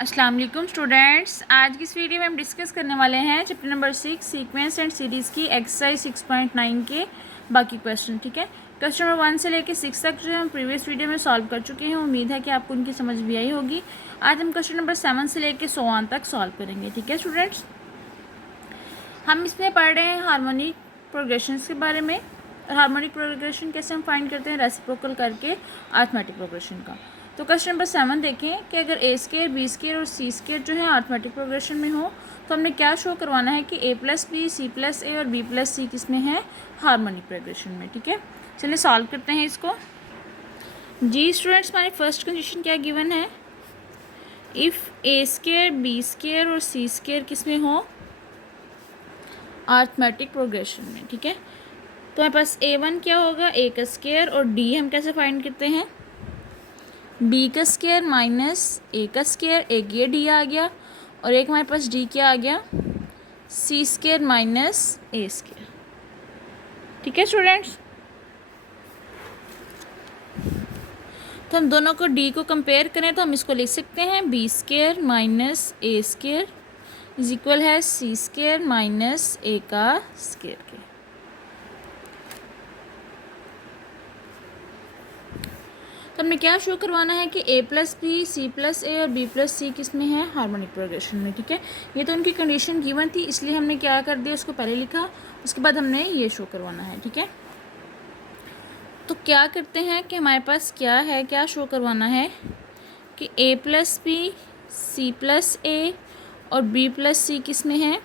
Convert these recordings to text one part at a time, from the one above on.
अस्सलाम वालेकुम स्टूडेंट्स, आज की इस वीडियो में हम डिस्कस करने वाले हैं chapter number 6 sequence and series की एक्सरसाइज 6.9 के बाकी क्वेश्चन। ठीक है, क्वेश्चन नंबर 1 से लेकर 6 तक जो हम प्रीवियस वीडियो में सॉल्व कर चुके हैं। उम्मीद है कि आपको उनकी समझ भी आई होगी। आज हम क्वेश्चन नंबर 7 से लेकर 100 तक सॉल्व करेंगे। ठीक है स्टूडेंट्स, हम इसमें पढ़ रहे हैं हार्मोनिक प्रोग्रेशन के बारे में। हार्मोनिक प्रोग्रेशन कैसे हम फाइंड करते हैं, रेसिप्रोकल करके अरिथमेटिक प्रोग्रेशन का। तो क्वेश्चन नंबर 7 देखें कि अगर ए स्केयर, बी स्केयर और सी स्केयर जो है अरिथमेटिक प्रोग्रेशन में हो तो हमने क्या शो करवाना है कि ए प्लस बी, सी प्लस ए और बी प्लस सी किस में है, हार्मोनिक प्रोग्रेशन में। ठीक है, चलिए सॉल्व करते हैं इसको। जी स्टूडेंट्स, हमारी फर्स्ट कंडीशन क्या गिवन है, if a square, b square और सी स्केयर किस में हो, अरिथमेटिक प्रोग्रेशन में। ठीक है, तो हमारे पास A1 क्या होगा, ए का स्केयर, और D हम कैसे फाइंड करते हैं, B का स्केयर माइनस ए का स्केयर, एक ये D आ गया और एक हमारे पास D क्या आ गया, C स्केयर माइनस ए स्केयर। ठीक है स्टूडेंट्स, तो हम दोनों को D को कंपेयर करें तो हम इसको लिख सकते हैं B square minus A square is equal है C स्केयर माइनस ए का स्केयर के। तो हमने क्या शो करवाना है कि ए प्लस बी, सी प्लस ए और बी प्लस सी किस में है, हार्मोनिक प्रोग्रेशन में। ठीक है, ये तो उनकी कंडीशन गिवन थी, इसलिए हमने क्या कर दिया, उसको पहले लिखा, उसके बाद हमने ये शो करवाना है। ठीक है, तो क्या करते हैं कि हमारे पास क्या है, क्या शो करवाना है कि ए प्लस बी, सी प्लस ए और बी प्लस सी किस में है,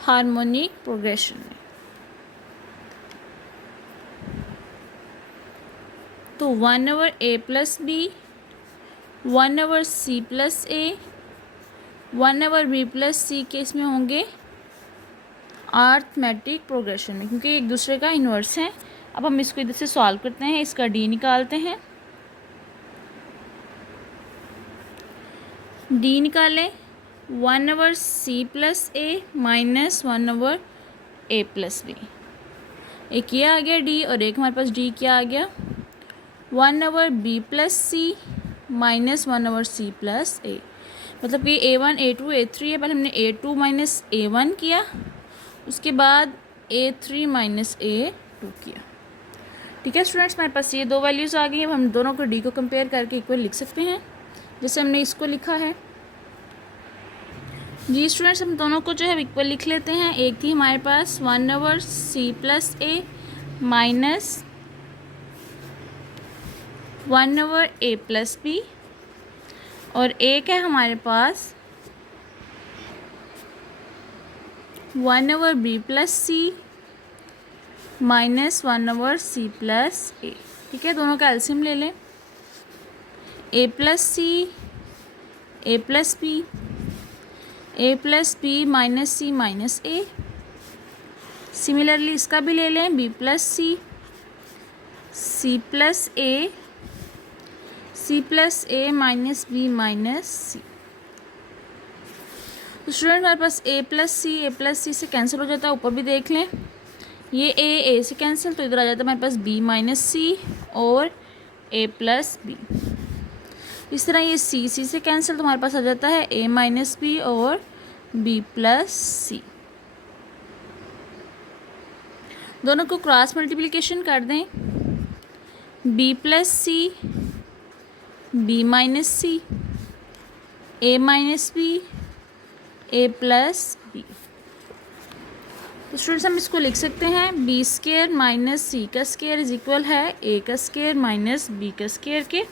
हार्मोनिक प्रोग्रेशन में। तो 1/a plus b, 1/c plus a, 1/b plus c के इसमें होंगे अरिथमेटिक प्रोग्रेशन में, क्योंकि एक दूसरे का इन्वर्स है। अब हम इसको इधर से सॉल्व करते हैं, इसका d निकालते हैं। d निकालें 1/c plus a minus 1/a plus B, एक ये आ गया d और एक हमारे पास d क्या आ गया, 1/b plus c minus 1/c plus ए। मतलब कि A1, A2, A3 है, पहले हमने A2 माइनस A1 किया, उसके बाद A3 माइनस A2 किया। ठीक है स्टूडेंट्स, हमारे पास ये दो वैल्यूज़ आ गई। अब हम दोनों को D को कंपेयर करके इक्वल लिख सकते हैं, जैसे हमने इसको लिखा है। जी स्टूडेंट्स, हम दोनों को जो है इक्वल लिख लेते हैं। एक थी हमारे पास 1/c plus a minus 1/a plus b, और एक है हमारे पास 1/b plus c minus 1/c plus a. ठीक है, दोनों का एलसीएम ले लें, a plus c, a plus b, a plus b minus c minus a. Similarly इसका भी ले लें, b plus c, c plus a, c plus a minus b minus c. तो स्टूडेंट हमारे पास ए प्लस सी से कैंसिल हो जाता है, ऊपर भी देख लें, ये ए से कैंसिल, तो इधर आ जाता है हमारे पास बी माइनस सी और ए प्लस बी। इस तरह ये सी से कैंसिल, तो हमारे पास आ जाता है ए माइनस बी और बी प्लस सी। दोनों को क्रॉस मल्टीप्लिकेशन कर दें, बी प्लस सी, बी माइनस सी, ए माइनस बी, ए प्लस बी। तो स्टूडेंट्स हम इसको लिख सकते हैं, बी स्केयर माइनस सी का स्केयर इज इक्वल है ए का स्केयर माइनस बी का स्केयर के।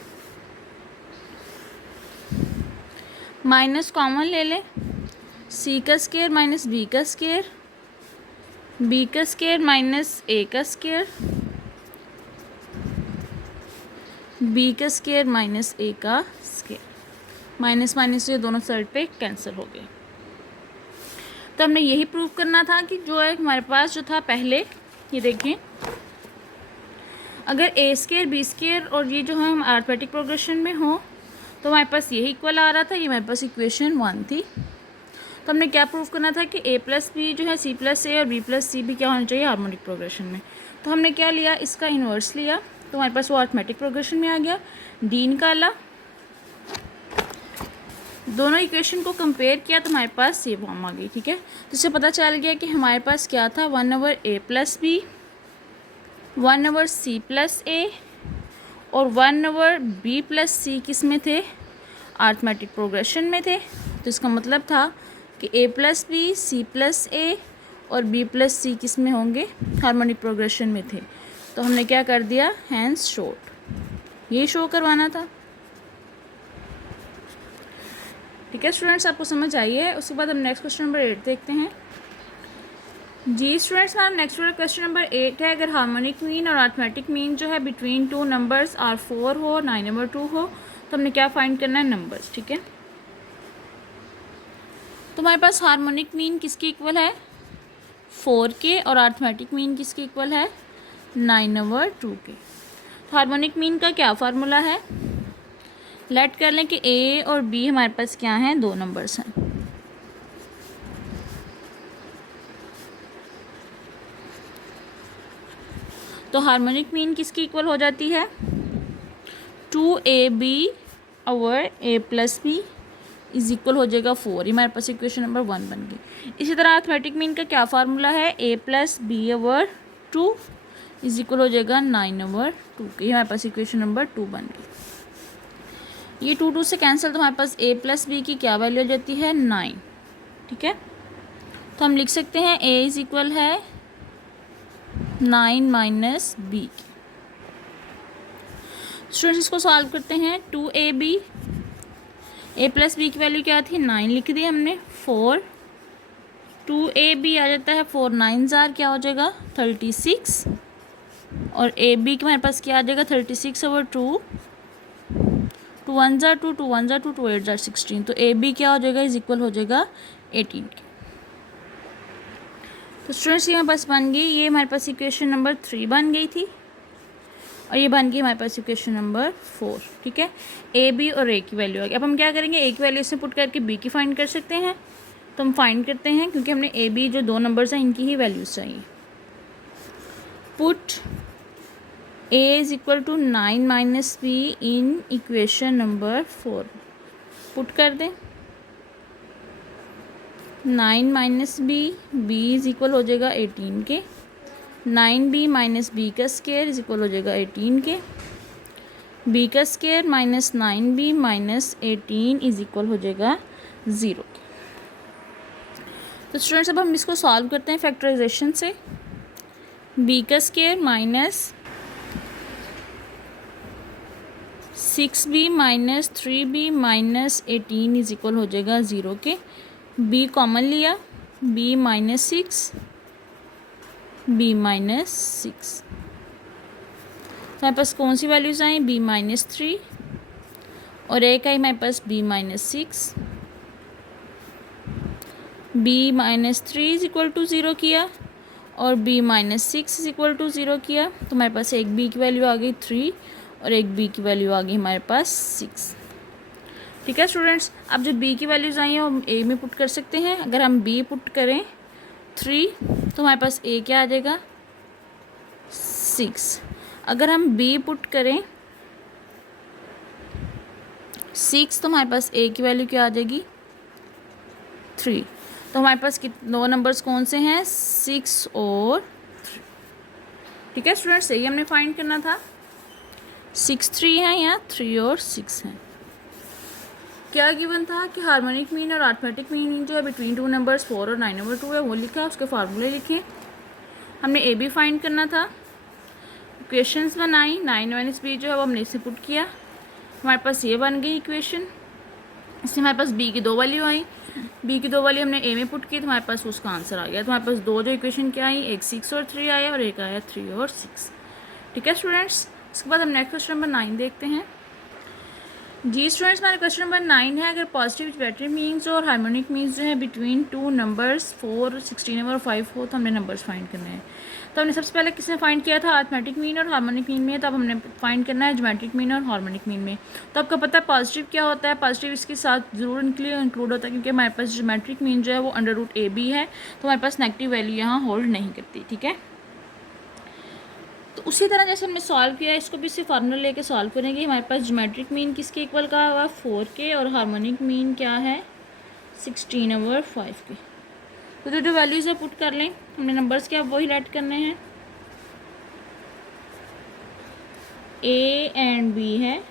माइनस कॉमन ले लें, सी का स्केयर माइनस बी का स्केयर, बी का स्केयर माइनस ए का स्केयर, बी का स्केयर माइनस ए का स्केयर। माइनस माइनस ये दोनों साइड पे कैंसिल हो गए। तो हमने यही प्रूव करना था कि जो है हमारे पास जो था पहले, ये देखें, अगर ए स्केयर, बी स्केयर और ये जो है हम अरिथमेटिक प्रोग्रेशन में हो तो हमारे पास यही इक्वल आ रहा था। ये हमारे पास इक्वेशन 1 थी। तो हमने क्या प्रूव करना था कि ए प्लस बी जो है सी प्लस ए और बी प्लस सी भी क्या होना चाहिए, हार्मोनिक प्रोग्रेशन में। तो हमने क्या लिया, इसका इन्वर्स लिया, तो हमारे पास वो अरिथमेटिक प्रोग्रेशन में आ गया। डी निकाला, दोनों इक्वेशन को कंपेयर किया तो हमारे पास ये फॉर्म आ गई, ठीक है। तो इससे पता चल गया कि हमारे पास क्या था, 1/a + b, 1/c + a और 1/b + c किस में थे, अरिथमेटिक प्रोग्रेशन में थे। तो इसका मतलब था कि a + b, c + a और b + c किस में होंगे, हार्मोनिक प्रोग्रेशन में थे। तो हमने क्या कर दिया, हैंस शोड, ये शो करवाना था, ठीक है स्टूडेंट्स, आपको समझ आई है। उसके बाद हम नेक्स्ट क्वेश्चन नंबर 8 देखते हैं। जी स्टूडेंट्स, हमारा नेक्स्ट वाला क्वेश्चन नंबर 8 है, अगर हार्मोनिक मीन और अरिथमेटिक मीन जो है बिटवीन टू नंबर्स आर 4 हो, 9/2 हो, तो हमने क्या फाइंड करना है, नंबर्स, ठीक है। तो हमारे पास हार्मोनिक मीन किसके इक्वल है, 4 के, और अरिथमेटिक मीन किसके इक्वल है, 9/2 के। तो हार्मोनिक मीन का क्या फार्मूला है, लेट कर लें कि ए और बी हमारे पास क्या हैं, 2 नंबर्स हैं। तो हार्मोनिक मीन किसकी इक्वल हो जाती है, 2ab over a + b is equal हो जाएगा 4। ये हमारे पास इक्वेशन नंबर 1 बन गई। इसी तरह अरिथमेटिक मीन का क्या फार्मूला है, a + b over 2 is equal हो जाएगा 9/2 के। ये हमारे पास इक्वेशन नंबर 2 बन गई। ये 2 से कैंसिल, तो हमारे पास a + b की क्या वैल्यू हो जाती है, 9, ठीक है। तो हम लिख सकते हैं a इज इक्वल है 9 - b। स्टूडेंट्स इसको सॉल्व करते हैं, 2ab, a + b की वैल्यू क्या थी, 9 लिख दी हमने, 4, 2ab आ जाता है, 4 9 ज़ार क्या हो जाएगा, 36, और ab के हमारे पास क्या आ जाएगा, 36/2, 2 1 ज़ार 2, 2 1 ज़ार 2, 2 8 ज़ार 16। तो ab क्या हो जाएगा, इज इक्वल हो जाएगा 18 के। तो स्टूडेंट्स ये हमारे पास बन गई, ये हमारे पास इक्वेशन नंबर 3 बन गई थी, और ये बन गई हमारे पास इक्वेशन नंबर 4, ठीक है। ए बी और ए की वैल्यू आ गई। अब हम क्या करेंगे, ए की वैल्यू से पुट करके बी की फाइंड कर सकते हैं। तो हम फाइंड करते हैं, क्योंकि हमने ए बी जो 2 नंबर्स हैं इनकी ही वैल्यूज चाहिए। Put a is equal to 9 - b in equation number 4। Put कर दें 9 - b, b इज इक्वल हो जाएगा 18 के, 9b - b का स्क्वायर इज इक्वल हो जाएगा 18 के, b का स्क्वायर -9b - 18 इज इक्वल हो जाएगा 0 के। तो स्टूडेंट्स अब हम इसको सॉल्व करते हैं फैक्टराइजेशन से। b का square -6b - 3b - 18 is equal हो जाएगा 0 के। b कॉमन लिया, b -6, b -6, तो हमारे पास कौन सी वैल्यूज़ आई, b -3 और एक आई हमारे पास b -6। b -3 is equal to 0 किया और b -6 इज इक्वल टू 0 किया, तो हमारे पास एक b की वैल्यू आ गई 3 और एक b की वैल्यू आ गई हमारे पास 6, ठीक है स्टूडेंट्स। अब जो b की वैल्यूज़ आई हैं वो हम a में पुट कर सकते हैं। अगर हम b पुट करें 3 तो हमारे पास a क्या आ जाएगा, 6। अगर हम b पुट करें 6 तो हमारे पास a की वैल्यू क्या आ जाएगी, 3। तो हमारे पास 2 नंबर्स कौन से हैं, 6 और 3, ठीक है स्टूडेंट्स। यही हमने फाइंड करना था, 6 3 है या 3 और 6 हैं। क्या गिवन था कि हार्मोनिक मीन और अरिथमेटिक मीन जो है बिटवीन 2 नंबर्स 4 और 9/2 है, वो लिखा, उसके फार्मूले लिखे। हमने ए बी फाइंड करना था, इक्वेशंस बनाई, 9 - b जो है वो हमने इसे पुट किया, हमारे पास ये बन गई इक्वेशन। इससे हमारे पास b की 2 वैल्यू आई, b की 2 वैल्यू हमने a में पुट की, तो हमारे पास उसका आंसर आ गया। तो हमारे पास 2 जो इक्वेशन क्या आई, एक 6 और 3 आया और एक आया 3 और 6, ठीक है स्टूडेंट्स। इसके बाद हम नेक्स्ट क्वेश्चन नंबर 9 देखते हैं। जी स्टूडेंट्स, हमारा क्वेश्चन नंबर 9 है, अगर पॉजिटिव बैटरी मीन्स और हार्मोनिक मीन्स जो है बिटवीन 2 नंबर्स 4, 16 और 5 हो, तो हमने नंबर्स फाइंड करने हैं। तो हमने सबसे पहले किसने फाइंड किया था, अरिथमेटिक मीन और हार्मोनिक मीन में, तो अब हमने फाइंड करना है ज्योमेट्रिक मीन और हार्मोनिक मीन में। तो आपको पता है पॉजिटिव क्या होता है, पॉजिटिव इसके साथ ज़रूर इंक्लूड होता है, क्योंकि हमारे पास ज्योमेट्रिक मीन जो है वो √AB है, तो हमारे पास नेगेटिव वैल्यू यहाँ होल्ड नहीं करती, ठीक है। तो उसी तरह जैसे हमने सॉल्व किया, इसको भी इसी फार्मूला लेके सॉल्व करेंगे। हमारे पास ज्योमेट्रिक मीन किसके इक्वल का हुआ 4 के, और हार्मोनिक मीन क्या है 16/5 के। तो जो वैल्यूज़ है पुट कर लें, हमने नंबर्स के अब वही ऐड करने हैं। ए एंड बी है,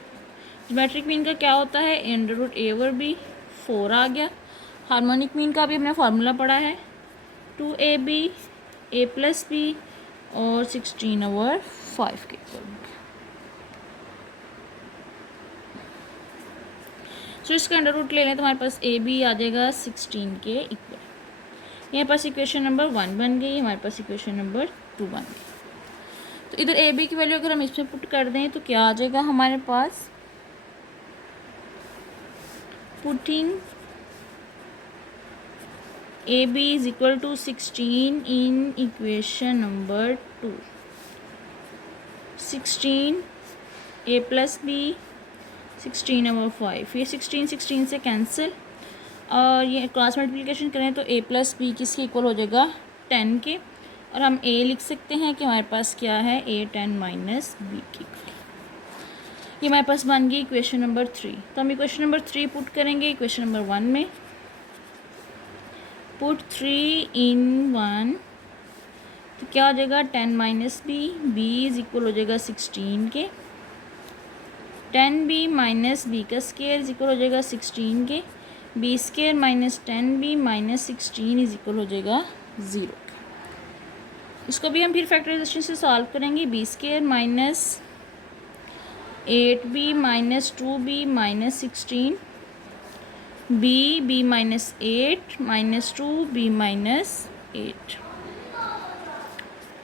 ज्योमेट्रिक मीन का क्या होता है √a/b, 4 आ गया। हार्मोनिक मीन का भी हमने फार्मूला पढ़ा है 2ab a+b और 16/5 के इक्वल। सो इसका अंडर रूट ले लें तो हमारे पास ए बी आ जाएगा 16 के इक्वल। यहाँ पास इक्वेशन नंबर 1 बन गई, हमारे पास इक्वेशन नंबर 2 बन गई। तो इधर ए बी की वैल्यू अगर हम इसमें पुट कर दें तो क्या आ जाएगा हमारे पास, putting a b is equal to 16 इन इक्वेशन नंबर 2, 16 a+b 16/5, ये 16 से कैंसिल, और ये क्रॉस मल्टीप्लिकेशन करें तो a+b किसके इक्वल हो जाएगा 10 के, और हम a लिख सकते हैं कि हमारे पास क्या है a 10 - b की। ये हमारे पास बन गई इक्वेशन नंबर 3। तो हम इक्वेशन नंबर 3 पुट करेंगे इक्वेशन नंबर 1 में। पुट 3 इन 1 तो क्या हो जाएगा 10 - b, b इज इक्वल हो जाएगा 16 के, 10b - b का स्केयर इज इक्वल हो जाएगा 16 के, b square - 10b - 16 is equal हो जाएगा 0। इसको भी हम फिर फैक्टराइजेशन से सॉल्व करेंगे। b square -8b - 2b - 16, b -8 - 2b - 8,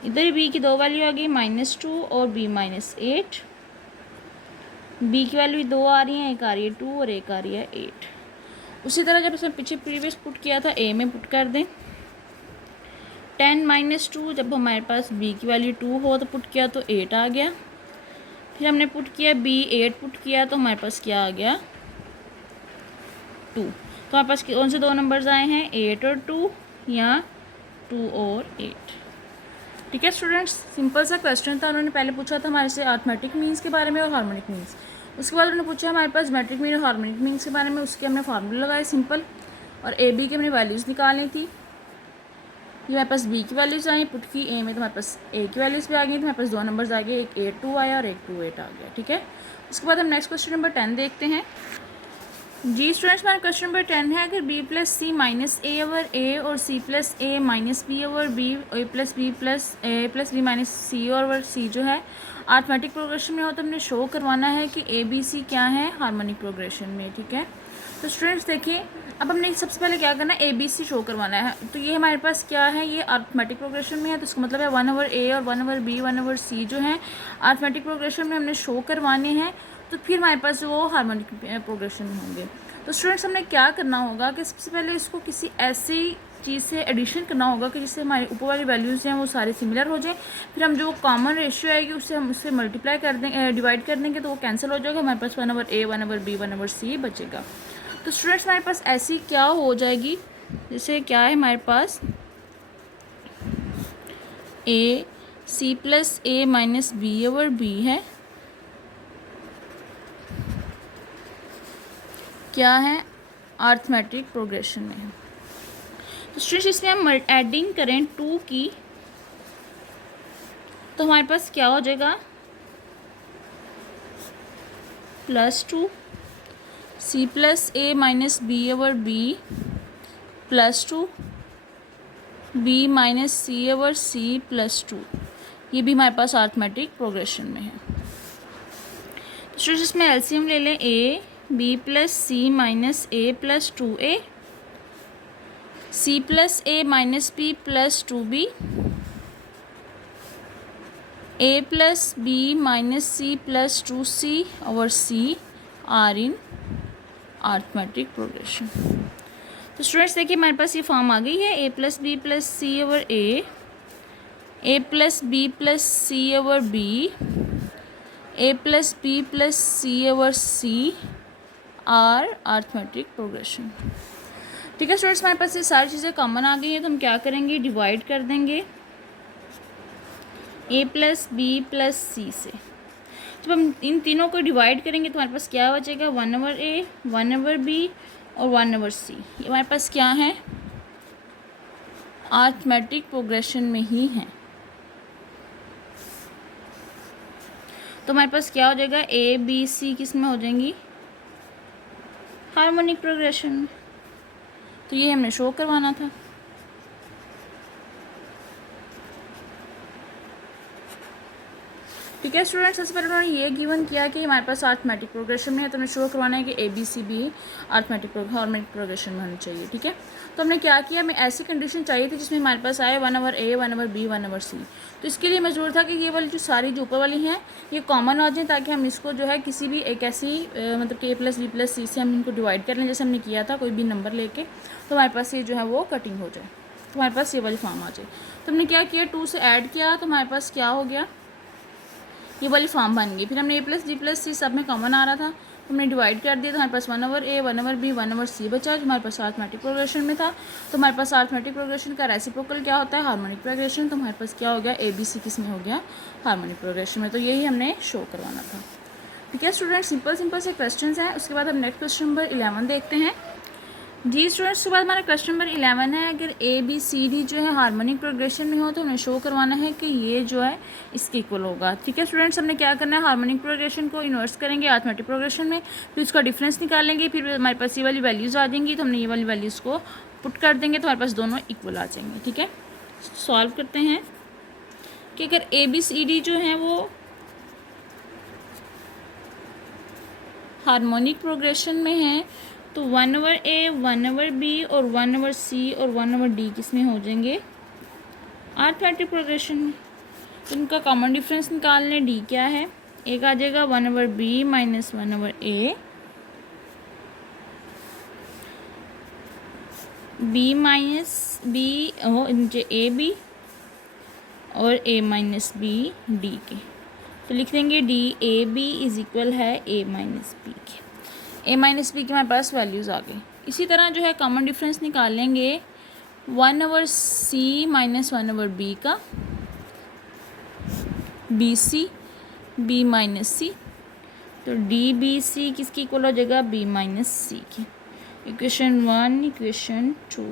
इधर b की दो वैल्यू आ गई -2 और b -8, b की वैल्यू 2 आ रही है, एक आ रही है 2 और एक आ रही है 8। उसी तरह जब उसने पीछे प्रीवियस पुट किया था a में पुट कर दें। 10 - 2 जब हमारे पास b की वैल्यू 2 हो तो पुट किया तो 8 आ गया। फिर हमने पुट किया b 8 पुट किया तो हमारे पास क्या आ गया 2। तो हमारे पास कौन से दो नंबर्स आए हैं 8 और 2 या 2 और 8। ठीक है स्टूडेंट्स, सिंपल सा क्वेश्चन था। उन्होंने पहले पूछा था हमारे से अरिथमेटिक मीन्स के बारे में और हार्मोनिक मीन्स। उसके बाद उन्होंने पूछा हमारे पास ज्योमेट्रिक मीन और हार्मोनिक मीन्स के बारे में, उसके हमने फार्मूला लगाए सिंपल, और ए बी की हमने वैल्यूज़ निकालनी थी। ये हमारे पास बी की वैल्यूज़ आई, पुट की ए में तो हमारे पास ए की वैल्यूज़ भी आ गई, तो हमारे पास दो नंबर्स आ गए, एक 8 2 आया और एक 2 8 आ गया। ठीक है, उसके बाद हम नेक्स्ट क्वेश्चन नंबर 10 देखते हैं। जी स्टूडेंट्स, हमारा क्वेश्चन नंबर 10 है, अगर b + c - a/a और c + a - b/b, a + b - c और c जो है अरिथमेटिक प्रोग्रेशन में हो, तो हमने शो करवाना है कि a b c क्या है हार्मोनिक प्रोग्रेशन में। ठीक है, तो स्टूडेंट्स देखिए, अब हमने सबसे पहले क्या करना है a b c शो करवाना है। तो ये हमारे पास क्या है, ये अरिथमेटिक प्रोग्रेशन में है, तो इसका मतलब है 1/a और 1/b 1/c जो है अरिथमेटिक प्रोग्रेशन में हमने शो करवाने हैं, तो फिर हमारे पास वो हार्मोनिक प्रोग्रेशन में होंगे। तो स्टूडेंट्स हमने क्या करना होगा कि सबसे पहले इसको किसी ऐसी चीज़ से एडिशन करना होगा कि जिससे हमारी ऊपर वाली वैल्यूज़ हैं वो सारे सिमिलर हो जाएं। फिर हम जो कॉमन रेशियो आएगी उससे हम उससे मल्टीप्लाई कर देंगे, डिवाइड कर देंगे, तो वो कैंसिल हो जाएगा, हमारे पास 1/a 1/b 1/c बचेगा। तो स्टूडेंट्स हमारे पास ऐसी क्या हो जाएगी, जैसे क्या है हमारे पास a c + a - b/b है, क्या है अरिथमेटिक प्रोग्रेशन में है। तो स्टूडेंट्स इसमें हम एडिंग करें 2 की, तो हमारे पास क्या हो जाएगा +2 c + a - b/b +2 b - c/c +2, ये भी हमारे पास अरिथमेटिक प्रोग्रेशन में है। तो स्टूडेंट्स इसमें एलसीएम ले लें, a b + c - a + 2a, c + a - b + 2b, a + b - c + 2c और c are in arithmetic progression. तो स्टूडेंट्स देखिए हमारे पास ये फॉर्म आ गई है, a + b + c/a, a + b + c/b, a + b + c/c are arithmetic progression. ठीक है students, हमारे पास ये सारी चीज़ें कॉमन आ गई हैं, तो हम क्या करेंगे डिवाइड कर देंगे ए प्लस बी प्लस सी से। जब हम इन तीनों को डिवाइड करेंगे तो हमारे पास क्या बचेगा, 1/a 1/b और 1/c। ये हमारे पास क्या है, अरिथमेटिक प्रोग्रेशन में ही है। तो हमारे पास क्या हो जाएगा, ए बी सी किस में हो जाएंगी, हार्मोनिक प्रोग्रेशन में। तो ये हमने शो करवाना था। ठीक है स्टूडेंट्स, सबसे पहले उन्होंने ये गिवन किया कि हमारे पास अरिथमेटिक प्रोग्रेशन में है, तो हमें शो करवाना है कि ए बी सी भी अरिथमेटिक हार्मोनिक प्रोग्रेशन में होनी चाहिए। ठीक है, तो हमने क्या किया, हमें ऐसी कंडीशन चाहिए थी जिसमें हमारे पास आए 1/a 1/b 1/c। तो इसके लिए हमें ज़रूरत था कि ये वाली जो सारी जो ऊपर वाली हैं ये कॉमन आ जाए, ताकि हम इसको जो है किसी भी एक ऐसी मतलब कि a प्लस बी प्लस सी से हम इनको डिवाइड कर लें, जैसे हमने किया था कोई भी नंबर लेके, तो हमारे पास ये जो है वो कटिंग हो जाए, तो हमारे पास ये वाली फॉर्म आ जाए। तो हमने क्या किया, 2 से ऐड किया तो हमारे पास क्या हो गया, ये वाली फॉर्म बन गई। फिर हमने ए प्लस बी प्लस सी सब में कॉमन आ रहा था, तो हमने डिवाइड कर दिया, तो हमारे पास 1/a 1/b 1/c बचा, जो हमारे पास अरिथमेटिक प्रोग्रेशन में था। तो हमारे पास अरिथमेटिक प्रोग्रेशन का रेसिप्रोकल क्या होता है, हार्मोनिक प्रोग्रेशन। तो हमारे पास क्या हो गया, ए बी सी किस में हो गया, हार्मोनिक प्रोग्रेशन में। तो यही हमने शो करवाना था। ठीक है स्टूडेंट, सिंपल से क्वेश्चन हैं। उसके बाद हम नेक्स्ट क्वेश्चन नंबर 11 देखते हैं। जी स्टूडेंट्स, उसके बाद हमारा क्वेश्चन नंबर 11 है, अगर ए बी सी डी जो है हार्मोनिक प्रोग्रेशन में हो तो हमें शो करवाना है कि ये जो है इसके इक्वल होगा। ठीक है स्टूडेंट्स, हमने क्या करना है, हार्मोनिक प्रोग्रेशन को इन्वर्स करेंगे अरिथमेटिक प्रोग्रेशन में, फिर उसका डिफरेंस निकालेंगे, फिर हमारे पास ये वाली वैल्यूज़ आ जाएंगी, तो हमने ये वाली वैल्यूज़ को पुट कर देंगे, तो हमारे पास दोनों इक्वल आ जाएंगे। ठीक है, सॉल्व करते हैं कि अगर ए बी सी डी जो है वो हार्मोनिक प्रोग्रेशन में है तो 1/a 1/b और 1/c और 1/d किस में हो जाएंगे, अरिथमेटिक प्रोग्रेशन में। तो इनका कॉमन डिफरेंस निकाल लें, d क्या है, एक आ जाएगा 1/b minus 1/a, b minus b हो नीचे a b और a माइनस b d के। तो लिख देंगे d a b is equal है a माइनस b के। a माइनस बी की हमारे पास वैल्यूज़ आ गई। इसी तरह जो है कॉमन डिफरेंस निकाल लेंगे 1/c माइनस 1/b का, B C b minus c, तो डी बी सी किसकी इक्वल हो जाएगा, b माइनस सी की। Equation 1 equation 2।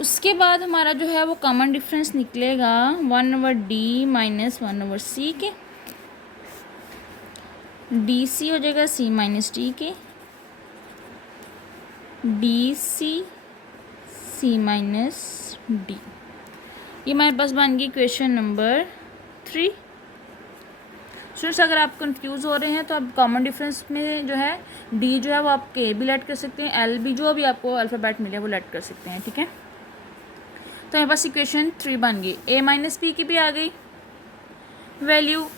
उसके बाद हमारा जो है वो कॉमन डिफरेंस निकलेगा 1/d माइनस 1/c के, डी सी हो जाएगा सी माइनस डी के, डी सी सी माइनस डी। ये हमारे पास बन गई क्वेश्चन नंबर 3। स्टूडेंट्स, अगर आप कंफ्यूज हो रहे हैं तो आप कॉमन डिफरेंस में जो है डी जो है वो आप के भी लेट कर सकते हैं, एल भी जो भी आपको अल्फ़ाबेट मिले वो लेट कर सकते हैं। ठीक है, तो हमारे पास इक्वेशन 3 बन गई। ए माइनस बी की भी आ गई वैल्यू,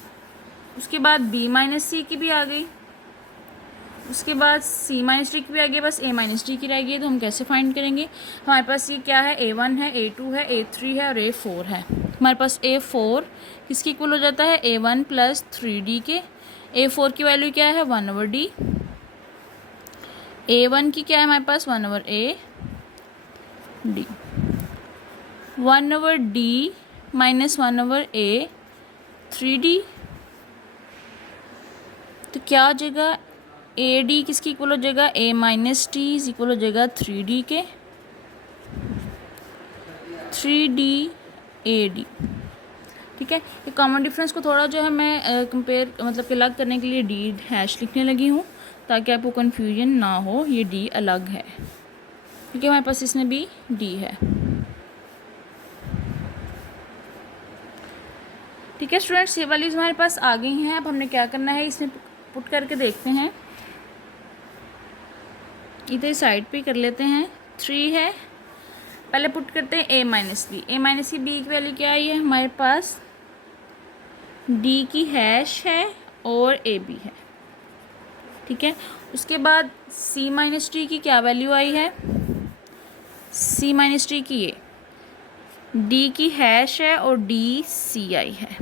उसके बाद b माइनस सी की भी आ गई, उसके बाद c माइनस डी की भी आ गई, बस a माइनस डी की रह गई। तो हम कैसे फाइंड करेंगे, हमारे पास ये क्या है, a1 है, a2 है, a3 है और a4 है। हमारे पास a4 किसकी इक्वल हो जाता है, a1 प्लस 3d के। a4 की वैल्यू क्या है, 1/d। a1 की क्या है हमारे पास, 1/a d। 1/d minus 1/a 3d, तो क्या हो जाएगा, ए डी किसकी इक्वल हो जाएगा, ए माइनस डी इज इक्वल हो जाएगा 3d के, 3d ए डी। ठीक है, ये कॉमन डिफरेंस को थोड़ा जो है मैं कंपेयर मतलब कि अलग करने के लिए डी हैश लिखने लगी हूँ, ताकि आपको कन्फ्यूजन ना हो, ये डी अलग है। ठीक है, हमारे पास इसमें भी डी है। ठीक है स्टूडेंट्स, ये वैल्यूज़ हमारे पास आ गई हैं। अब हमने क्या करना है, इसमें पुट करके देखते हैं। इधर साइड पे कर लेते हैं, 3 है, पहले पुट करते हैं a minus b. a minus की बी की वैल्यू क्या आई है हमारे पास, d की हैश है और a b है। ठीक है, उसके बाद c माइनस डी की क्या वैल्यू आई है, c माइनस डी की ये d की हैश है और d c आई है।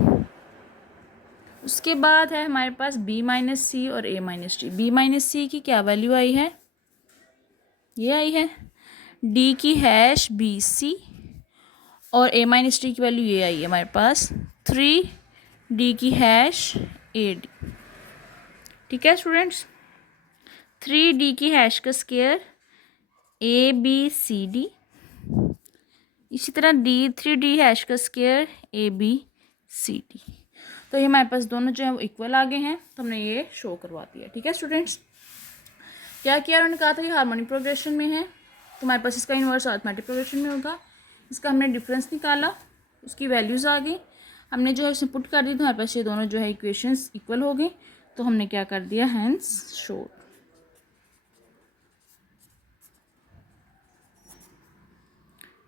उसके बाद है हमारे पास b माइनस सी और a minus d. b minus c की क्या वैल्यू आई है, ये आई है, d की हैश बी सी और a माइनस डी की वैल्यू ये आई है हमारे पास 3d की हैश ad। ठीक है स्टूडेंट्स, 3d की हैश का स्क्वायर ABCD, इसी तरह D3D हैश का स्क्वायर ABCD। तो ये हमारे पास दोनों जो है वो इक्वल आ गए हैं, तो हमने ये शो करवा दिया। ठीक है स्टूडेंट्स, क्या किया उन्होंने कहा था ये हार्मोनिक प्रोग्रेशन में है, तो हमारे पास इसका इन्वर्स अरिथमेटिक प्रोग्रेशन में होगा। इसका हमने डिफरेंस निकाला, उसकी वैल्यूज़ आ गई, हमने जो है इसमें पुट कर दी, तो हमारे पास ये दोनों जो है इक्वेशंस इक्वल हो गई। तो हमने क्या कर दिया, हैंस शोड।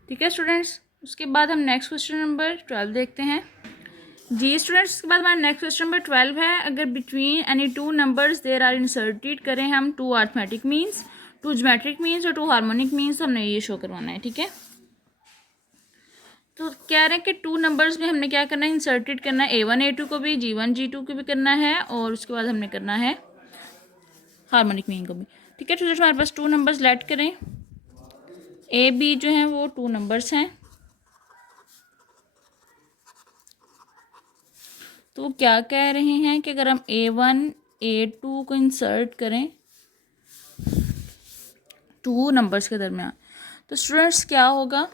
ठीक है स्टूडेंट्स, उसके बाद हम नेक्स्ट क्वेश्चन नंबर 12 देखते हैं। जी स्टूडेंट्स, इसके बाद हमारा नेक्स्ट क्वेश्चन नंबर 12 है, अगर between any two numbers there are inserted करें हम two arithmetic means, two geometric means और टू हार्मोनिक मीन्स, हमने ये शो करवाना है। ठीक है, तो कह रहे हैं कि टू नंबर्स में हमने क्या करना है, इंसर्टेड करना है A1 A2 को भी, G1 G2 को भी करना है, और उसके बाद हमने करना है हार्मोनिक मीन को भी। ठीक है, तो हमारे पास टू नंबर्स लेट करें, A B जो हैं वो टू नंबर्स हैं। तो वो क्या कह रहे हैं कि अगर हम A1 A2 को इंसर्ट करें टू नंबर्स के दरमियान, तो स्टूडेंट्स क्या होगा,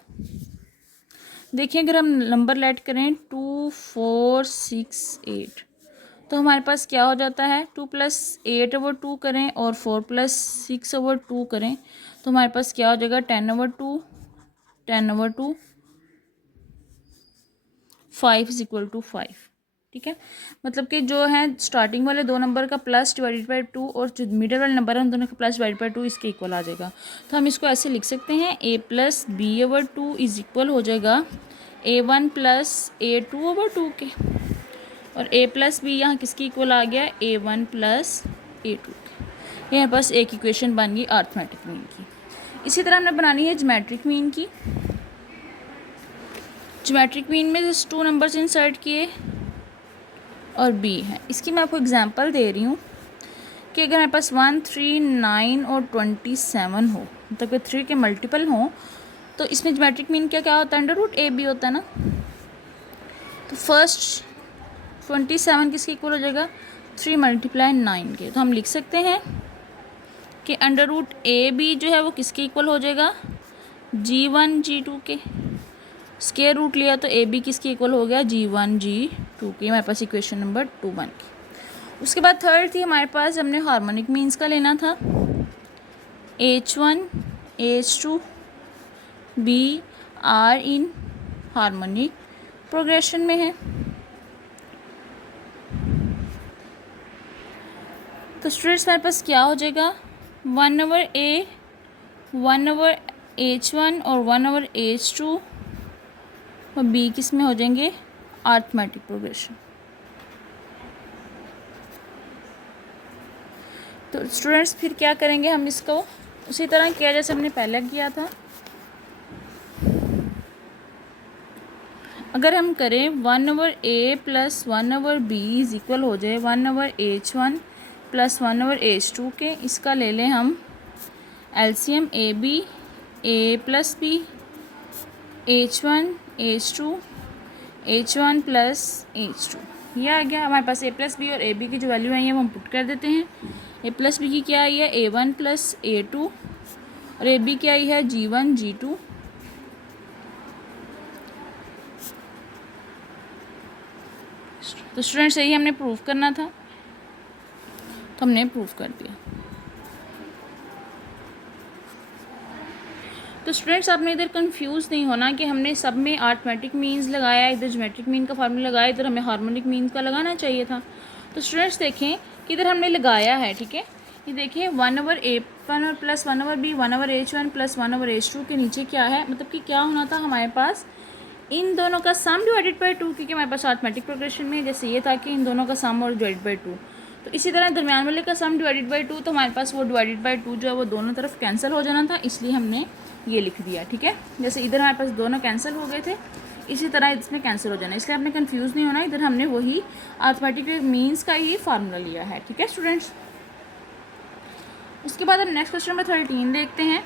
देखिए अगर हम नंबर लेट करें 2 4 6 8, तो हमारे पास क्या हो जाता है, 2 + 8/2 करें और 4 + 6/2 करें, तो हमारे पास क्या हो जाएगा, 10/2 10/2 5 = 5। ठीक है, मतलब कि जो है स्टार्टिंग वाले दो नंबर का प्लस डिवाइडेड बाई 2 और जो मिडल वाले नंबर है उन दोनों का प्लस डिवाइडेड बाई 2 इसके इक्वल आ जाएगा। तो हम इसको ऐसे लिख सकते हैं, A + B/2 इज इक्वल हो जाएगा A1 + A2/2 के, और A + B यहाँ किसकी इक्वल आ गया, A1 + A2 के। यहाँ पास एक इक्वेशन बन गई अरिथमेटिक मीन की। इसी तरह हमने बनानी है ज्योमेट्रिक मीन की। ज्योमेट्रिक मीन में जैसे टू नंबर्स इंसर्ट किए और B है, इसकी मैं आपको एग्जांपल दे रही हूँ कि अगर हमारे पास 1 3 9 और 27 हो, मतलब कि 3 के मल्टीपल हों, तो इसमें ज्योमेट्रिक मीन क्या क्या होता है, √AB होता है ना। तो फर्स्ट 27 किसके इक्वल हो जाएगा, 3 × 9 के। तो हम लिख सकते हैं कि √AB जो है वो किसके इक्वल हो जाएगा, G1 G2 के। स्क्वायर रूट लिया तो AB किसके इक्वल हो गया, G1 G2 के। हमारे पास इक्वेशन नंबर 2 बन गई। उसके बाद थर्ड थी हमारे पास, हमने हार्मोनिक मीन्स का लेना था, H1 H2 B are in harmonic progression में है। तो स्टूडेंट्स हमारे पास क्या हो जाएगा, 1/A 1/H1 और 1/H2 और B किस में हो जाएंगे, अरिथमेटिक प्रोग्रेशन। तो स्टूडेंट्स फिर क्या करेंगे, हम इसको उसी तरह किया जैसे हमने पहले किया था। अगर हम करें 1/A + 1/B इज इक्वल हो जाए 1/H1 + 1/H2 के, इसका ले लें हम LCM AB A + B H1 H2 H1 + H2, ये आ गया हमारे पास। A + B और AB की जो वैल्यू आई है वो हम पुट कर देते हैं। A + B की क्या आई है, A1 + A2, और AB की आई है G1 G2। तो स्टूडेंट्स यही हमने प्रूव करना था, तो हमने प्रूव कर दिया। तो स्टूडेंट्स आपने इधर कंफ्यूज नहीं होना कि हमने सब में अरिथमेटिक मीन्स लगाया, इधर ज्योमेट्रिक मीन का फार्मूला लगाया, इधर हमें हार्मोनिक मीन्स का लगाना चाहिए था। तो स्टूडेंट्स देखें कि इधर हमने लगाया है, ठीक है, ये देखिए 1/A1 + 1/B 1/H1 + 1/H2 के नीचे क्या है, मतलब कि क्या होना था हमारे पास, इन दोनों का सम डिवाइडेड बाई 2, क्योंकि हमारे पास अरिथमेटिक प्रोग्रेशन में जैसे ये था कि इन दोनों का सम और डिवाइडेड बाई 2, तो इसी तरह दरमियान वाले का सम डिवाइडेड बाई 2, तो हमारे पास वो डिवाइडेड बाई 2 जो है वो दोनों तरफ कैंसिल हो जाना था, इसलिए हमने ये लिख दिया। ठीक है, जैसे इधर हमारे पास दोनों कैंसिल हो गए थे, इसी तरह इसमें कैंसिल हो जाना, इसलिए आपने कंफ्यूज नहीं होना, इधर हमने वही अरिथमेटिक मीन्स का ही फार्मूला लिया है। ठीक है स्टूडेंट्स, उसके बाद हम नेक्स्ट क्वेश्चन नंबर 13 देखते हैं।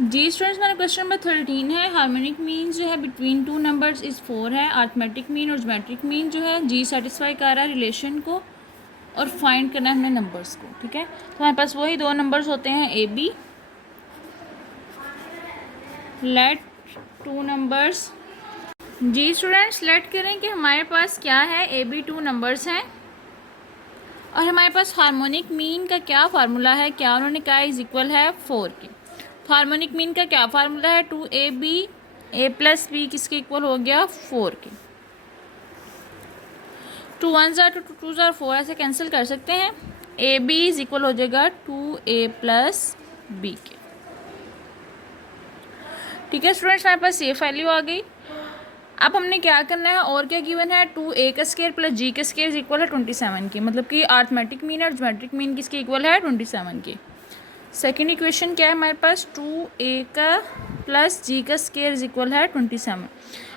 जी स्टूडेंट्स, हमारा क्वेश्चन नंबर 13 है। हार्मोनिक मीन जो है बिटवीन टू नंबर्स इज़ 4 है। अर्थमेटिक मीन और ज्योमेट्रिक मीन जो है जी सेटिस्फाई कर रहा है रिलेशन को और फाइंड करना है हमने नंबर्स को। ठीक है, तो हमारे पास वही दो नंबर्स होते हैं a b. Let two numbers, जी स्टूडेंट्स लेट करें कि हमारे पास क्या है, ए बी टू नंबर्स हैं और हमारे पास हार्मोनिक मीन का क्या फार्मूला है, क्या उन्होंने कहा इज इक्वल है 4 के। हार्मोनिक मीन का क्या फार्मूला है, 2ab a प्लस बी किसके इक्वल हो गया 4 के। 2 1 ज़ार 2 2 ज़ार 4 ऐसे कैंसिल कर सकते हैं। ए बी इज इक्वल हो जाएगा 2a प्लस बी के। ठीक है स्टूडेंट्स, हमारे पास ये वैल्यू आ गई। अब हमने क्या करना है, और क्या गिवन है, 2a का स्केयर प्लस g का स्केयर इक्वल है 27 के। मतलब कि अर्थमेटिक मीन और ज्योमेट्रिक मीन किसके इक्वल है 27 के। सेकेंड इक्वेशन क्या है हमारे पास, 2a का प्लस g का स्केयर इज इक्वल है 27।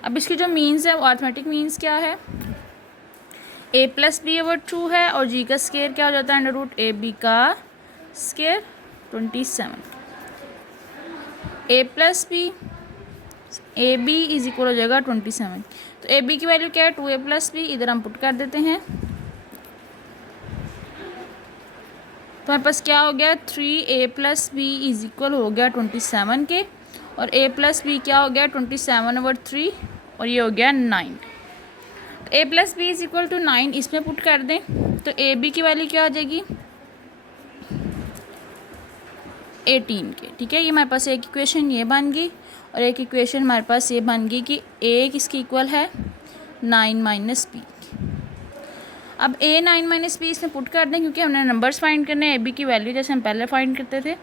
अब इसकी जो मीन्स है वो अर्थमेटिक मीन्स क्या है, a प्लस बी ओवर 2 है और g का स्केयर क्या हो जाता है अंडर रूट ए बी का square 27। a plus b a b is equal हो जाएगा 27। तो ए बी की वैल्यू क्या है 2a प्लस बी, इधर हम पुट कर देते हैं। तो हमारे पास क्या हो गया 3a plus b is equal हो गया 27 के और a प्लस बी क्या हो गया 27 ओवर 3 और ये हो गया 9। तो a plus b is equal to 9 इसमें पुट कर दें तो ए बी की वैल्यू क्या आ जाएगी 18 के। ठीक है, ये हमारे पास एक इक्वेशन ये बन गई और एक इक्वेशन हमारे पास ये बन गई कि a किसकी इक्वल है 9 माइनस बी। अब a 9 माइनस बी इसमें पुट कर दें क्योंकि हमने नंबर्स फाइंड करने हैं ए बी की वैल्यू जैसे हम पहले फाइंड करते थे।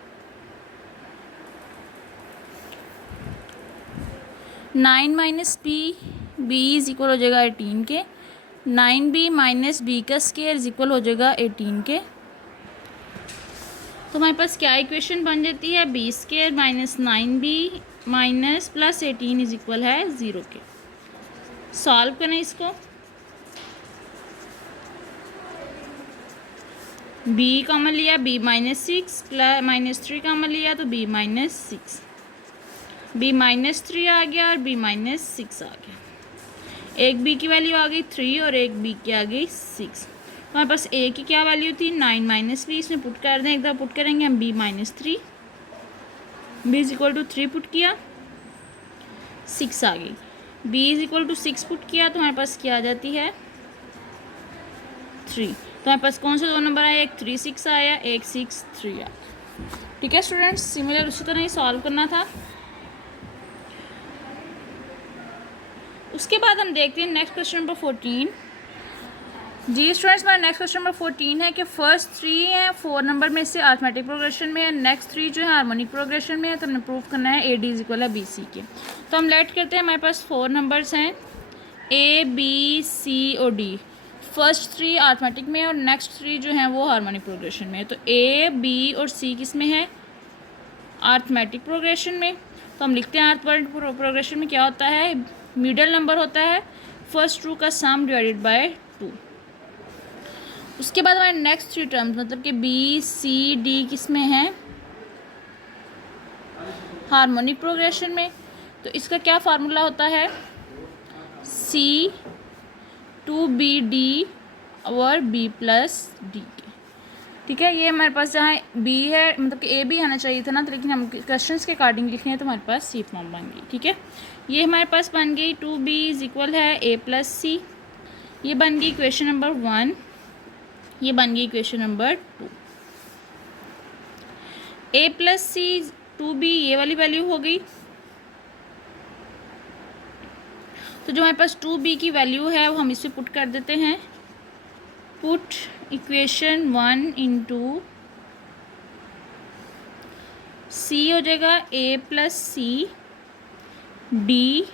9 माइनस बी इज इक्वल हो जाएगा 18 के। 9b माइनस बी का स्केयर इज इक्वल हो जाएगा 18 के। तो हमारे पास क्या इक्वेशन बन जाती है, b square minus 9b minus plus 18 is equal है 0 के। सॉल्व करें इसको, b कॉमन लिया b minus 6 plus minus 3 common लिया तो b माइनस 6, b माइनस 3 आ गया और b माइनस 6 आ गया। एक b की वैल्यू आ गई 3 और एक b की आ गई 6। हमारे पास a की क्या वैल्यू थी 9 माइनस बी, इसमें पुट कर दें, एक बार पुट करेंगे हम b minus 3, b is equal to 3 put किया 6 आ गई। b is equal to 6 put किया तो हमारे पास क्या आ जाती है 3। तो हमारे पास कौन से दो नंबर आए, एक 3 6 आया, एक 6 3 आया। ठीक है स्टूडेंट्स, सिमिलर उसी तरह ही सॉल्व करना था। उसके बाद हम देखते हैं नेक्स्ट क्वेश्चन नंबर 14। जी स्टूडेंट्स, हमारा नेक्स्ट क्वेश्चन नंबर 14 है कि फर्स्ट 3 हैं 4 नंबर में से अर्थमेटिक प्रोग्रेशन में है, नेक्स्ट 3 जो है हार्मोनिक प्रोग्रेशन में है। तो हमें प्रूव करना है ए डी इज इक्वल है बी सी के। तो हम लेट करते हैं, हमारे पास 4 नंबर्स हैं ए बी सी और डी। फर्स्ट 3 अर्थमेटिक में है और नेक्स्ट 3 जो हैं वो हार्मोनिक प्रोग्रेशन में है। तो ए बी और सी किस में है, अर्थमेटिक प्रोग्रेशन में। तो हम लिखते हैं अर्थमेटिक प्रोग्रेशन में क्या होता है, मिडल नंबर होता है फर्स्ट 2 का सम डिवाइडेड बाय 2। उसके बाद हमारे नेक्स्ट 3 टर्म्स मतलब कि बी सी डी किस में है, हार्मोनिक प्रोग्रेशन में। तो इसका क्या फार्मूला होता है, सी 2bd और b प्लस डी के। ठीक है, ये हमारे पास जहाँ b है मतलब कि a भी आना चाहिए था ना, तो लेकिन हम क्वेश्चंस के अकॉर्डिंग लिख रहे हैं तो हमारे पास सी फॉर्म बन गई। ठीक है, ये हमारे पास बन गई 2b इज इक्वल है a प्लस सी। ये बन गई इक्वेशन नंबर 1, ये बन गई equation number 2। a plus c 2b ये वाली वैल्यू हो गई। तो जो हमारे पास 2b की वैल्यू है वो हम इसमें पुट कर देते हैं। पुट इक्वेशन 1 इंटू सी हो जाएगा a प्लस सी डी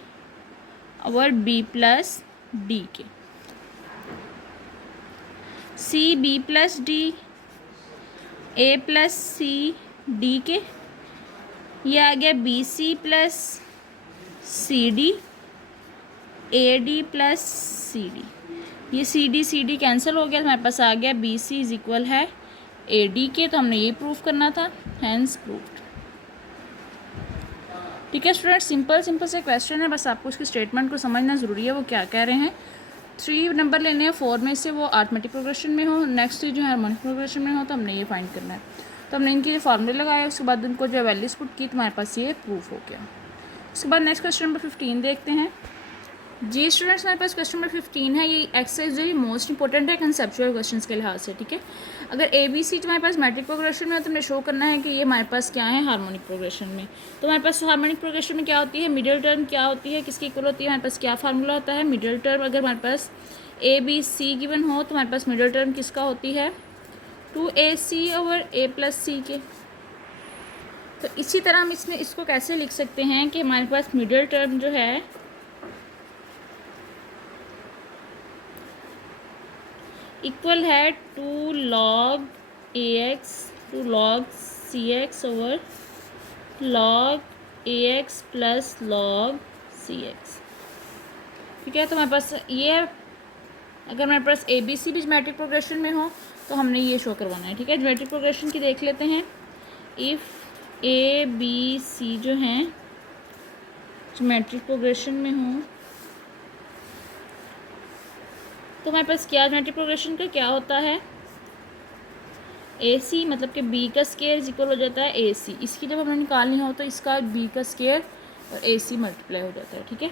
और b प्लस डी के। C b plus d a plus c d के, ये आ गया b c plus c d a d plus c d. ये सी डी कैंसिल हो गया, हमारे पास आ गया बी सी इज इक्वल है ए डी के। तो हमने ये प्रूफ करना था, हैंस प्रूफ्ड। ठीक है स्टूडेंट, सिंपल से क्वेश्चन है, बस आपको उसकी स्टेटमेंट को समझना ज़रूरी है वो क्या कह रहे हैं। 3 नंबर लेने हैं, 4 में से वो अरिथमेटिक प्रोग्रेशन में हो, नेक्स्ट जो है हार्मोनिक प्रोग्रेशन में हो, तो हमने ये फाइंड करना है। तो हमने इनके जो फार्मूले लगाए, उसके बाद उनको जो वैल्यूज पुट की, तो हमारे पास ये प्रूफ हो गया। उसके बाद नेक्स्ट क्वेश्चन नंबर 15 देखते हैं। जी स्टूडेंट्स, हमारे पास क्वेश्चन नंबर 15 है। ये एक्सरसाइज जो ये मोस्ट इंपॉर्टेंट है कंसेप्चुअल क्वेश्चंस के लिहाज से, ठीक है। अगर ए बी सी हमारे पास मैट्रिक प्रोग्रेशन में है तो हमें शो करना है कि ये हमारे पास क्या है हार्मोनिक प्रोग्रेशन में। तो हमारे पास हार्मोनिक प्रोग्रेशन में क्या होती है, मिडिल टर्म क्या होती है, किसकी इक्वल होती है, हमारे पास क्या फार्मूला होता है मिडिल टर्म। अगर हमारे पास ए बी सी गिवन हो तो हमारे पास मिडिल टर्म किसका होती है, 2ac over a plus c के। तो इसी तरह हम इसमें इसको कैसे लिख सकते हैं कि हमारे पास मिडिल टर्म जो है इक्वल है 2 log ax 2 log cx over log ax plus log cx। ठीक है, तो हमारे पास ये है। अगर हमारे पास ए बी सी भी ज्योमेट्रिक प्रोग्रेशन में हो तो हमने ये शो करवाना है। ठीक है, ज्योमेट्रिक प्रोग्रेशन की देख लेते हैं। इफ़ ए बी सी जो हैं ज्योमेट्रिक प्रोग्रेशन में हो तो हमारे पास क्या ज्योमेट्रिक प्रोग्रेशन का क्या होता है, ए सी मतलब कि बी का स्केयर इक्वल हो जाता है ए सी। इसकी जब हमें निकालनी हो तो इसका बी का स्केयर और ए सी मल्टीप्लाई हो जाता है। ठीक है,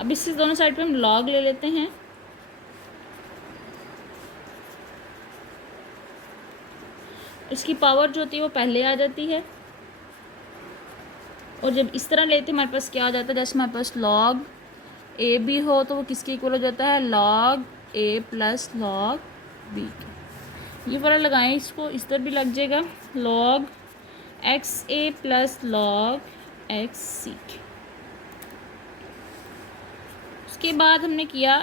अब इससे दोनों साइड पे हम लॉग ले लेते हैं। इसकी पावर जो होती है वो पहले आ जाती है, और जब इस तरह लेते हैं हमारे पास क्या आ जाता है, जैसे हमारे पास लॉग ए बी हो तो वो किसके इक्वल हो जाता है, लॉग ए प्लस लॉग बी के। ये वाला लगाएं, इसको इस तरह भी लग जाएगा, लॉग एक्स ए प्लस लॉग एक्स सी के। उसके बाद हमने किया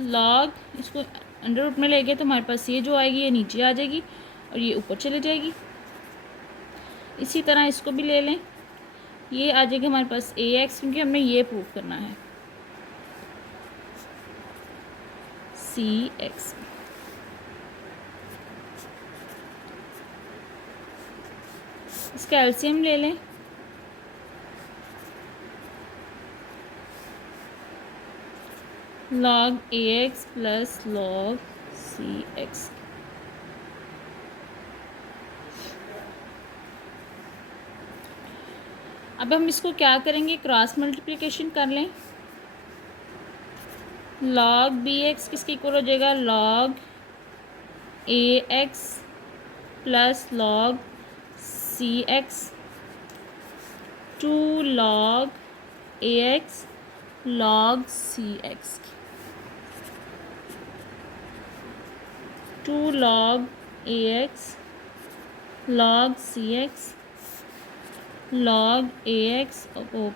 लॉग, इसको अंडर रूट में ले गए तो हमारे पास ये जो आएगी ये नीचे आ जाएगी और ये ऊपर चले जाएगी। इसी तरह इसको भी ले लें, ये आ जाएगा हमारे पास ए एक्स, क्योंकि हमें ये प्रूव करना है सी एक्स। इसका एलसीएम ले लें, log ax plus log cx। अब हम इसको क्या करेंगे, क्रॉस मल्टीप्लिकेशन कर लें। log bx किसके इक्वल हो जाएगा, log ax plus log cx, 2 log ax log cx, 2 log ax log cx log ax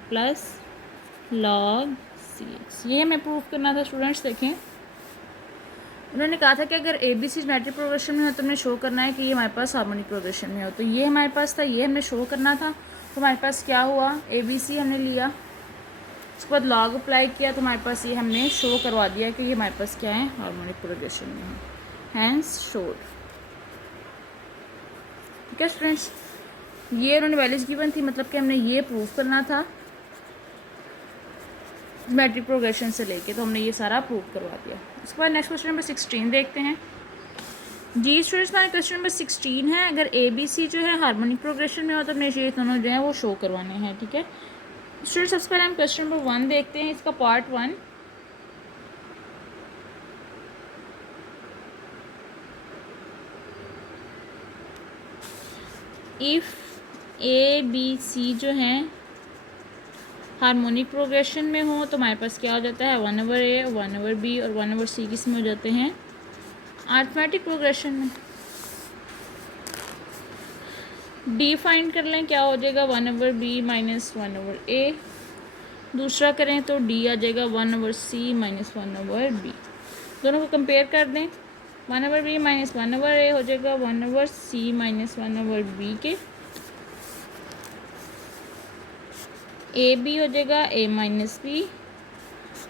plus log cx। ये हमें प्रूफ करना था स्टूडेंट्स। देखें, उन्होंने कहा था कि अगर a b c geometric progression में हो तो हमें शो करना है कि ये हमारे पास हार्मोनिक प्रोग्रेशन में हो। तो ये हमारे पास था, ये हमने शो करना था। तो हमारे पास क्या हुआ, ए बी सी हमने लिया, उसके बाद लॉग अप्लाई किया तो हमारे पास ये हमने शो करवा दिया कि ये हमारे पास क्या है, हार्मोनिक प्रोग्रेशन में है, हैंस शोड। ठीक है स्टूडेंट्स, ये उन्होंने वैल्यूज गिवन थी, मतलब कि हमने ये प्रूफ करना था ज्योमेट्रिक प्रोग्रेशन से लेके, तो हमने ये सारा प्रूफ करवा दिया। उसके बाद नेक्स्ट क्वेश्चन नंबर 16 देखते हैं। जी स्टूडेंट्स, हमारे क्वेश्चन नंबर 16 है। अगर ए बी सी जो है हार्मोनिक प्रोग्रेशन में हो तो हमने ये दोनों जो है वो शो करवाने हैं। ठीक है स्टूडेंट्स, सबसे पहले हम क्वेश्चन नंबर 1 देखते हैं, इसका part 1। If a b c जो हैं हार्मोनिक प्रोग्रेशन में हो तो हमारे पास क्या हो जाता है, 1 ओवर ए, 1 ओवर बी और 1 ओवर सी किस में हो जाते हैं, अरिथमेटिक प्रोग्रेशन में। डी फाइंड कर लें, क्या हो जाएगा, 1 ओवर बी माइनस 1 ओवर ए। दूसरा करें तो डी आ जाएगा 1 ओवर सी माइनस 1 ओवर बी। दोनों को कंपेयर कर दें, 1 ओवर बी माइनस 1 ओवर ए हो जाएगा 1 ओवर सी माइनस 1 ओवर बी के। ए बी हो जाएगा ए माइनस बी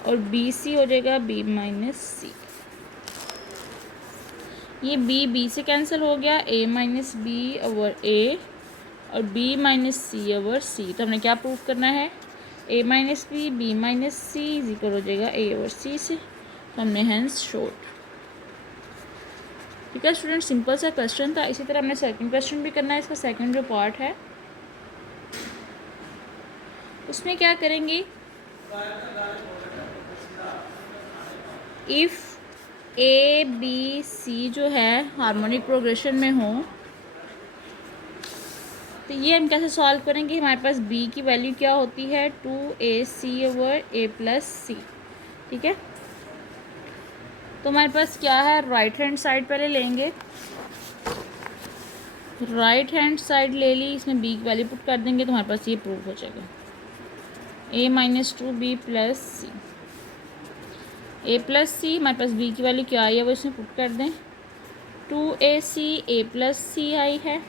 और बी सी हो जाएगा बी माइनस सी। ये बी से कैंसिल हो गया, a minus b over a और b minus c over c. तो हमने क्या प्रूव करना है, a minus b minus c is equal हो जाएगा a ओवर c से। तो हमने हैंस शोड। ठीक है स्टूडेंट, सिंपल सा क्वेश्चन था। इसी तरह हमने सेकंड क्वेश्चन भी करना है। इसका सेकंड जो पार्ट है उसमें क्या करेंगे, इफ़ ए बी सी जो है हार्मोनिक प्रोग्रेशन में हो तो ये हम कैसे सॉल्व करेंगे। हमारे पास b की वैल्यू क्या होती है, 2ac ओवर a प्लस सी। ठीक है, तो हमारे पास क्या है, राइट हैंड साइड पहले लेंगे। राइट हैंड साइड ले ली, इसमें b की वैल्यू पुट कर देंगे तो हमारे पास ये प्रूव हो जाएगा a minus 2b plus c. a plus c, हमारे पास b की वैल्यू क्या आई है वो इसमें पुट कर दें। 2ac a प्लस सी आई है,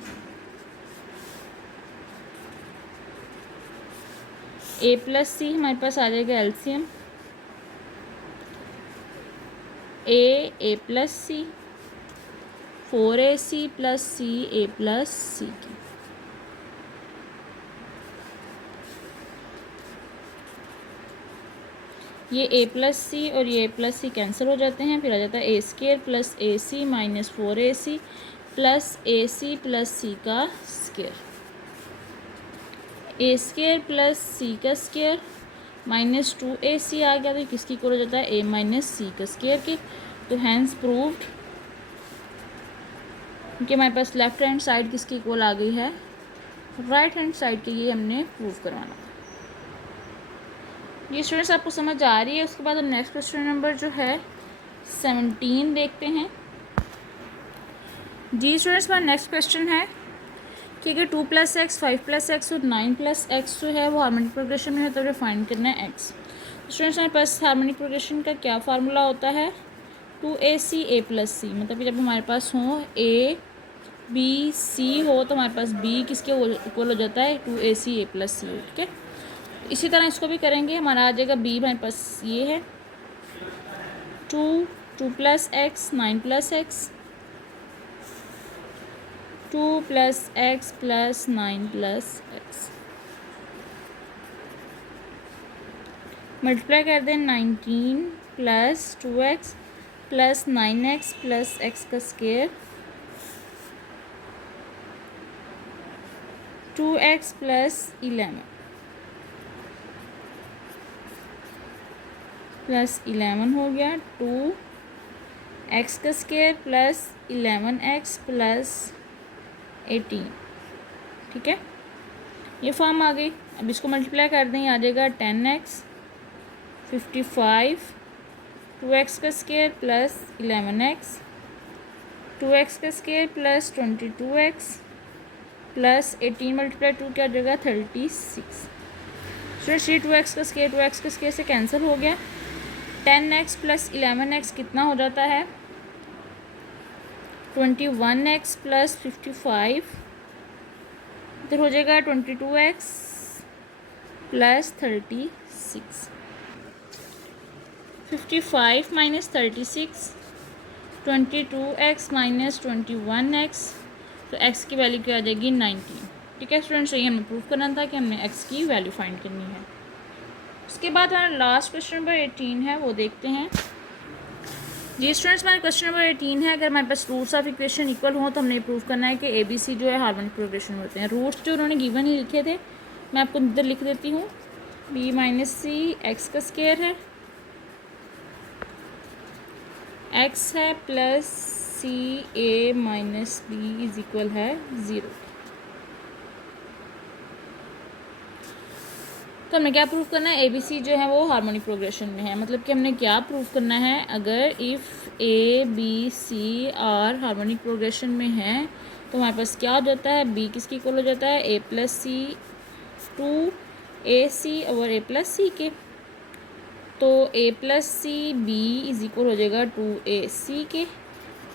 a प्लस सी हमारे पास आ जाएगा LCM, a plus c, 4ac plus c a plus c की। ये a प्लस सी और ये a प्लस सी कैंसिल हो जाते हैं, फिर आ जाता है a square plus a c minus 4ac plus a c plus c का square. A square plus c का स्केयर माइनस 2ac आ गया, तो किसकी इक्वल हो जाता है, a माइनस सी का स्केयर के। तो हैंस प्रूव्ड, क्योंकि हमारे पास लेफ्ट हैंड साइड किसकी इक्वल आ गई है, राइट हैंड साइड के, ये हमने प्रूव करवाना था। ये स्टूडेंट्स आपको समझ आ रही है। उसके बाद हम नेक्स्ट क्वेश्चन नंबर जो है 17 देखते हैं। जी स्टूडेंट्स, हमारा नेक्स्ट क्वेश्चन है कि अगर 2 + x 5 + x और 9 + x जो है वो हार्मोनिक प्रोग्रेशन में है तो फाइंड करना है x। स्टूडेंट्स हमारे पास हार्मोनिक प्रोग्रेशन का क्या फार्मूला होता है, 2ac a + c। मतलब जब हमारे पास हो a b c हो तो हमारे पास b किसके इक्वल हो जाता है, 2ac a + c। ठीक है, इसी तरह इसको भी करेंगे। हमारा आ जाएगा b हमारे पास ये है 2 + x 9 + x, 2 + x + 9 + x। Multiply कर दें 19 + 2x + 9x + x का स्केयर, 2x + 11 हो गया, 2x का स्केयर प्लस 11x + 18। ठीक है, ये फॉर्म आ गई। अब इसको मल्टीप्लाई कर दें, आ जाएगा 10x 55, 2x का स्केयर प्लस 11x, 2x का स्केयर प्लस 22x प्लस 18 × 2 क्या हो जाएगा 36। स्टूडेंट्स ये 2x का स्केयर से कैंसिल हो गया। 10x + 11x कितना हो जाता है, 21x + 55, इधर हो जाएगा 22x + 36। 55 - 36, 22x - 21x, तो x की वैल्यू क्या आ जाएगी 19। ठीक है स्टूडेंट्स, ये हमें प्रूव करना था कि हमने x की वैल्यू फाइंड करनी है। उसके बाद हमारा लास्ट क्वेश्चन नंबर 18 है, वो देखते हैं। जी स्टूडेंट्स, हमारा क्वेश्चन नंबर 18 है, अगर हमारे पास रूट्स ऑफ इक्वेशन इक्वल हो तो हमने प्रूव करना है कि ए बी सी जो है हार्मोनिक प्रोग्रेशन में होते हैं। रूट्स जो उन्होंने गिवन ही लिखे थे मैं आपको इधर लिख देती हूँ। b - c x का स्केयर है, x है plus c a - b is equal है 0। तो हमने क्या प्रूव करना है, ए बी सी जो है वो हार्मोनिक प्रोग्रेशन में है। मतलब कि हमने क्या प्रूव करना है, अगर if a b c are harmonic progression में है तो हमारे पास क्या हो जाता है, बी किसकी इक्वल हो जाता है, a + c 2ac over a + c के। तो a + c b is equal हो जाएगा 2ac के,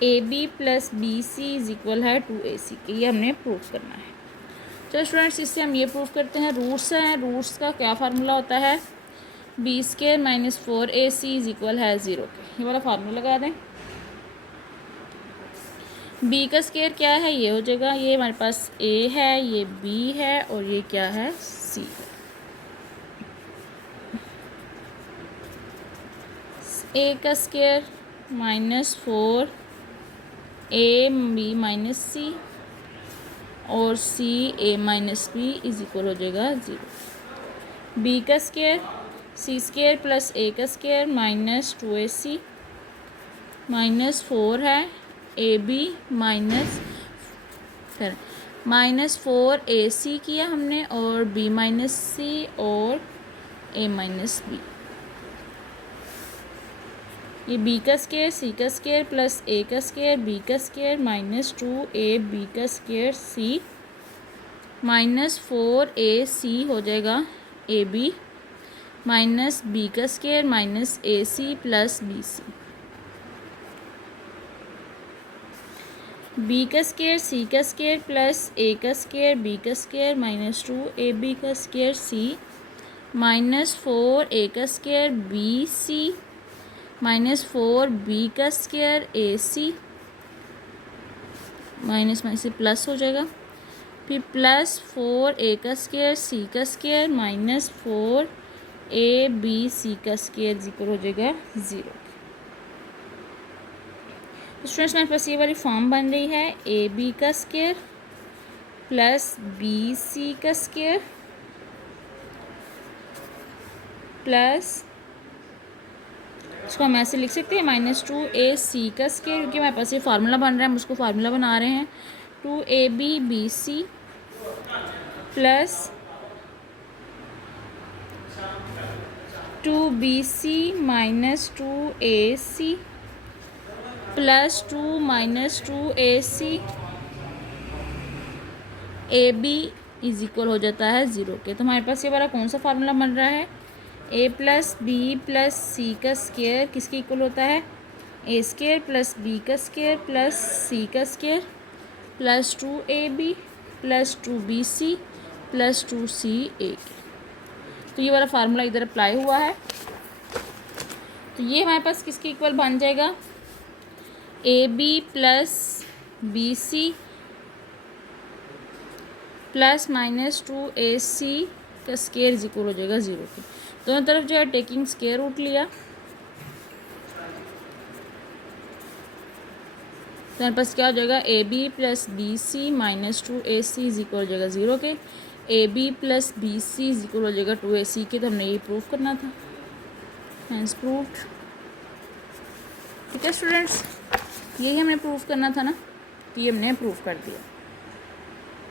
ab + bc इज इक्वल है 2ac के। ये हमने प्रूव करना है। तो स्टूडेंट्स इससे हम ये प्रूव करते हैं, रूट्स हैं, रूट्स का क्या फार्मूला होता है, b² - 4ac इज इक्वल है 0 के। ये वाला फार्मूला लगा दें। बी का स्केयर क्या है, ये हो जाएगा, ये हमारे पास ए है, ये बी है और ये क्या है, सी है। ए का square -4 A B minus c और सी ए माइनस बी इज इक्वल हो जाएगा 0। बी का स्केयर सी स्केयर प्लस ए का स्केयर -2ac -4 है ए बी माइनस फिर -4ac किया हमने और b माइनस सी और a माइनस बी। ये b का स्केयर c का स्केयर प्लस a का स्केयर b का स्केयर -2ab का स्केयर c -4ac हो जाएगा ab माइनस b का square -ac plus bc। b का स्केयर c का स्केयर प्लस a का स्केयर b का स्केयर -2ab का स्केयर c -4a का स्केयर bc -4b का स्केयर ac माइनस से प्लस हो जाएगा, फिर +4a का स्केयर c का स्केयर -4abc का स्केयर इक्वल हो जाएगा 0। स्टूडेंट्स मेरे पास ये वाली फॉर्म बन रही है ए बी का स्केयर प्लस बी सी का स्केयर प्लस इसको हम ऐसे लिख सकते हैं -2ac का स्केयर, क्योंकि हमारे पास ये फार्मूला बन रहा है, हम उसको फार्मूला बना रहे हैं 2ab plus 2bc -2ac plus 2 ab is equal हो जाता है 0 के। तो हमारे पास ये वाला कौन सा फार्मूला बन रहा है, a plus B plus c का स्केयर किसके इक्वल होता है, a स्केयर प्लस b का स्केयर प्लस c का square plus 2ab plus 2bc plus 2ca। तो ये वाला फार्मूला इधर अप्लाई हुआ है, तो ये हमारे पास किसके इक्वल बन जाएगा, a b plus b c plus -2ac का स्केयर इक्वल हो जाएगा 0 के। दोनों तरफ जो है टेकिंग स्केयर रूट लिया, तो हमारे पास क्या हो जाएगा, a b plus b c -2ac is equal हो जाएगा 0 के, a b plus b c is equal हो जाएगा 2ac के। तो हमने ये प्रूव करना था, हैंस प्रूव्ड। ठीक है स्टूडेंट्स, यही हमें प्रूव करना था ना, तो ये हमने प्रूव कर दिया।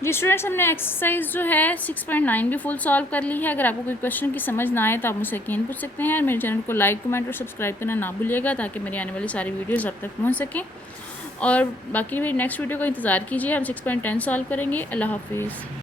जी स्टूडेंट्स, हमने एक्सरसाइज जो है 6.9 भी फुल सॉल्व कर ली है। अगर आपको कोई क्वेश्चन की समझ ना आए तो आप मुझसे यकीन पूछ सकते हैं। मेरे चैनल को लाइक कमेंट और सब्सक्राइब करना ना भूलिएगा, ताकि मेरी आने वाली सारी वीडियोज़ आप तक पहुँच सकें। और बाकी मेरी नेक्स्ट वीडियो का इंतज़ार कीजिए, हम 6.10 सॉल्व करेंगे। अल्लाह हाफिज़।